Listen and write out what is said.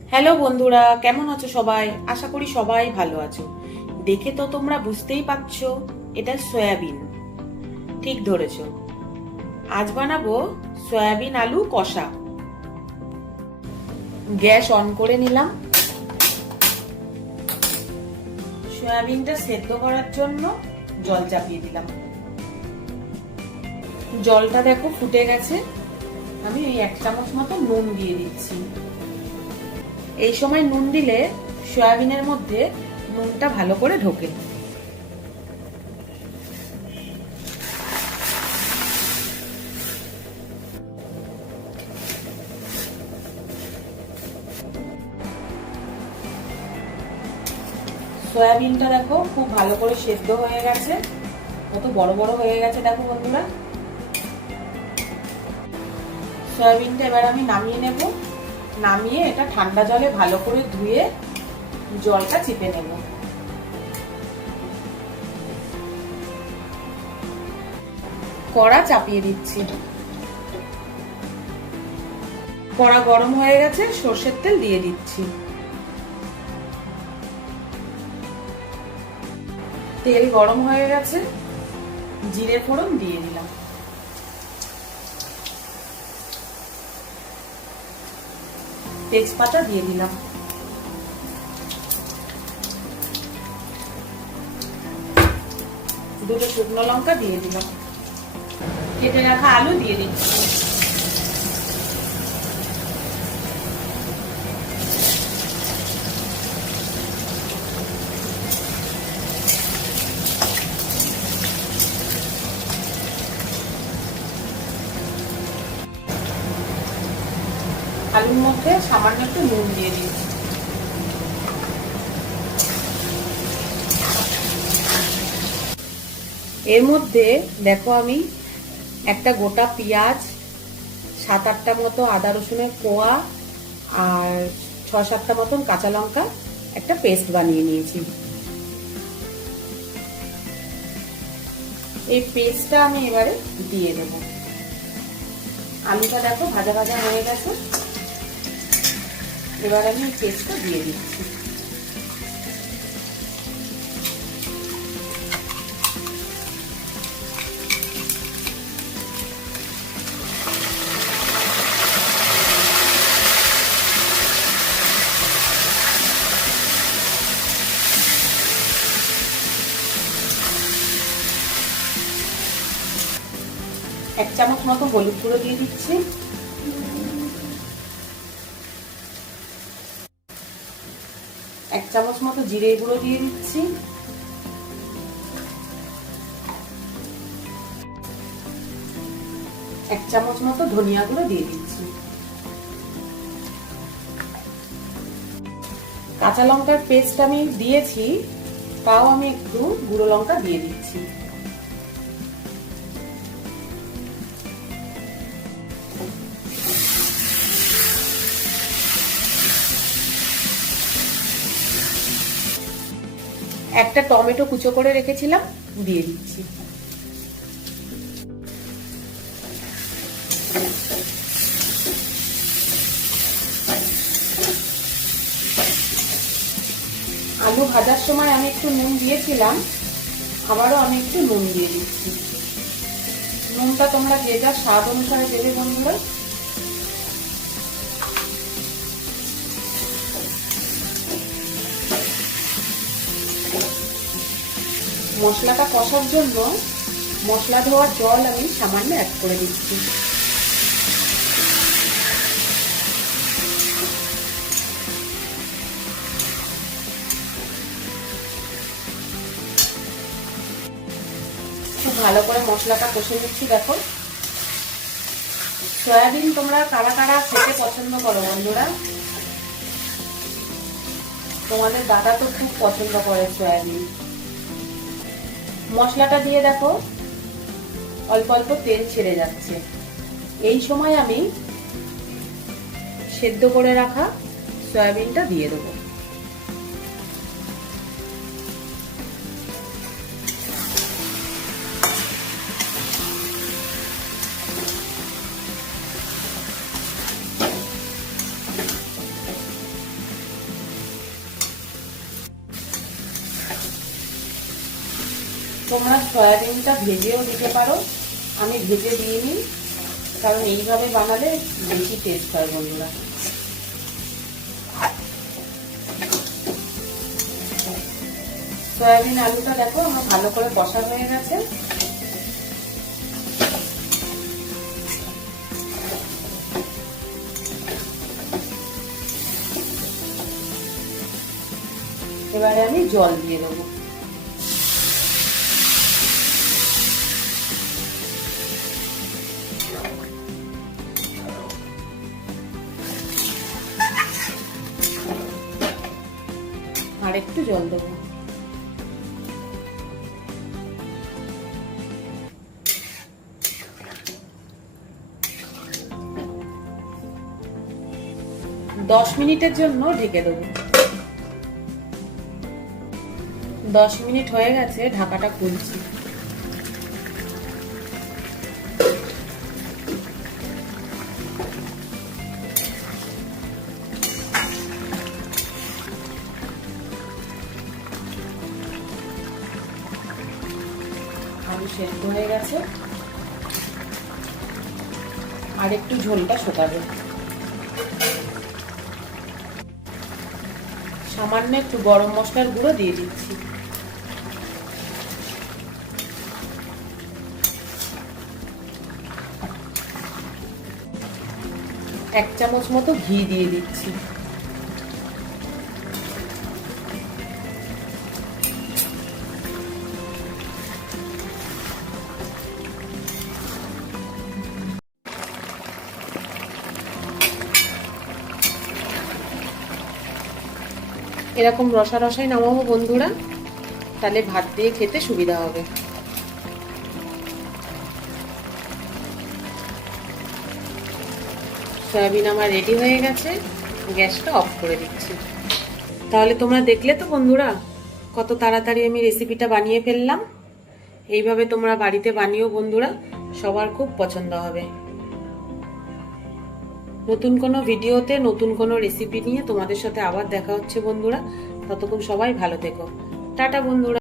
Hello বন্ধুরা, কেমন আছো সবাই? আশা করি সবাই ভালো আছো। দেখে তো তোমরা বুঝতেই পারছো এটা সয়াবিন। ঠিক ধরেছো। আজ বানাবো সয়াবিন আলু কষা। গ্যাস অন করে নিলাম। সয়াবিনটা সেদ্ধ করার জন্য জল চাপিয়ে দিলাম। জলটা দেখো ফুটে গেছে। আমি এই 1 চামচ মতো নুন দিয়ে দিচ্ছি। এই সময় নুন দিলে সয়াবিনের মধ্যে নুনটা ভালো করে ঢোকে। সয়াবিনটা দেখো খুব ভালো করে সেদ্ধ হয়ে গেছে। কত বড় বড় হয়ে গেছে দেখো বন্ধুরা। সয়াবিনটা এবার আমি নামিয়ে নেব। নামিয়ে এটা ঠান্ডা জলে ভালো করে ধুয়ে জলটা চিপে নেব। কড়া চাপিয়ে দিচ্ছি। কড়া গরম হয়ে গেছে, সর্ষের তেল দিয়ে দিচ্ছি। তেল গরম হয়ে গেছে, জিরে ফোড়ন দিয়ে দিলাম। তেজপাতা দিয়ে দিলাম। দুটো শুকনো লঙ্কা দিয়ে দিলাম। কেটে রাখা আলু দিয়ে দিচ্ছি। আলুর মধ্যে সামান্য একটু নুন দিয়ে দিয়েছি। এর মধ্যে দেখো আমি একটা গোটা পেঁয়াজ, 7-8টা মতো আদা রসুনের কোয়া আর 6-7টা মতন কাঁচা লঙ্কা একটা পেস্ট বানিয়ে নিয়েছি। এই পেস্টটা আমি এবারে দিয়ে দেব। আলুটা দেখো ভাজা ভাজা হয়ে গেছে। এবার আমি পেস্টটা দিয়ে দিচ্ছি। এক চামচ মতো হলুদ গুঁড়ো দিয়ে দিচ্ছি। 1 চামচ মতো জিরে গুঁড়ো দিয়ে দিচ্ছি। 1 চামচ মতো ধনিয়া গুঁড়ো দিয়ে দিচ্ছি। কাঁচা লঙ্কার পেস্ট আমি দিয়েছি, তাও আমি একটু গুঁড়ো লঙ্কা দিয়ে দিচ্ছি। একটা টমেটো কুচো করে রেখেছিলাম, দিয়ে দিচ্ছি। আলু ভাজার সময় আমি একটু নুন দিয়েছিলাম, আবারও আমি একটু নুন দিয়ে দিচ্ছি। নুনটা তোমরা যে যার স্বাদ অনুসারে দেবে বন্ধুরা। মশলাটা কষার জন্য মশলা ধোয়ার জল আমি সামান্য অ্যাড করে দিচ্ছি। খুব ভালো করে মশলাটা কষে নিচ্ছি। দেখো সয়াবিন তোমরা কারা কারা খেতে পছন্দ করো বন্ধুরা? তোমাদের দাদা তো খুব পছন্দ করে সয়াবিন। মশলাটা দিয়ে দেখো অল্প অল্প তেল ছেড়ে যাচ্ছে। এই সময় আমি সেদ্ধ করে রাখা সয়াবিনটা দিয়ে দেবো। তোমরা সয়াবিনটা ভেজেও দিতে পারো, আমি ভেজে দিইনি, কারণ এইভাবে বানালে বেশি টেস্ট হয় বন্ধুরা। সয়াবিন আলুটা দেখো আমার ভালো করে কষা হয়ে গেছে। এবারে আমি জল দিয়ে দেবো। আর একটু জল দেবো। দশ মিনিটের জন্য ঢেকে দেবো। 10 মিনিট হয়ে গেছে, ঢাকাটা খুলছি। আলু সেদ্ধ হয়ে গেছে, আর একটু ঝোলটা শুকাবে। সামান্য একটু গরম মশলার গুঁড়ো দিয়ে দিচ্ছি। এক চামচ মতো ঘি দিয়ে দিচ্ছি। এরকম রসা রসাই নামাবো বন্ধুরা, তাহলে ভাত দিয়ে খেতে সুবিধা হবে। সয়াবিন আমার রেডি হয়ে গেছে, গ্যাসটা অফ করে দিচ্ছি। তাহলে তোমরা দেখলে তো বন্ধুরা কত তাড়াতাড়ি আমি রেসিপিটা বানিয়ে ফেললাম। এইভাবে তোমরা বাড়িতে বানিও বন্ধুরা, সবার খুব পছন্দ হবে। নতুন কোনো ভিডিওতে নতুন কোনো রেসিপি নিয়ে তোমাদের সাথে আবার দেখা হচ্ছে বন্ধুরা। ততক্ষণ সবাই ভালো থেকো। টাটা বন্ধুরা।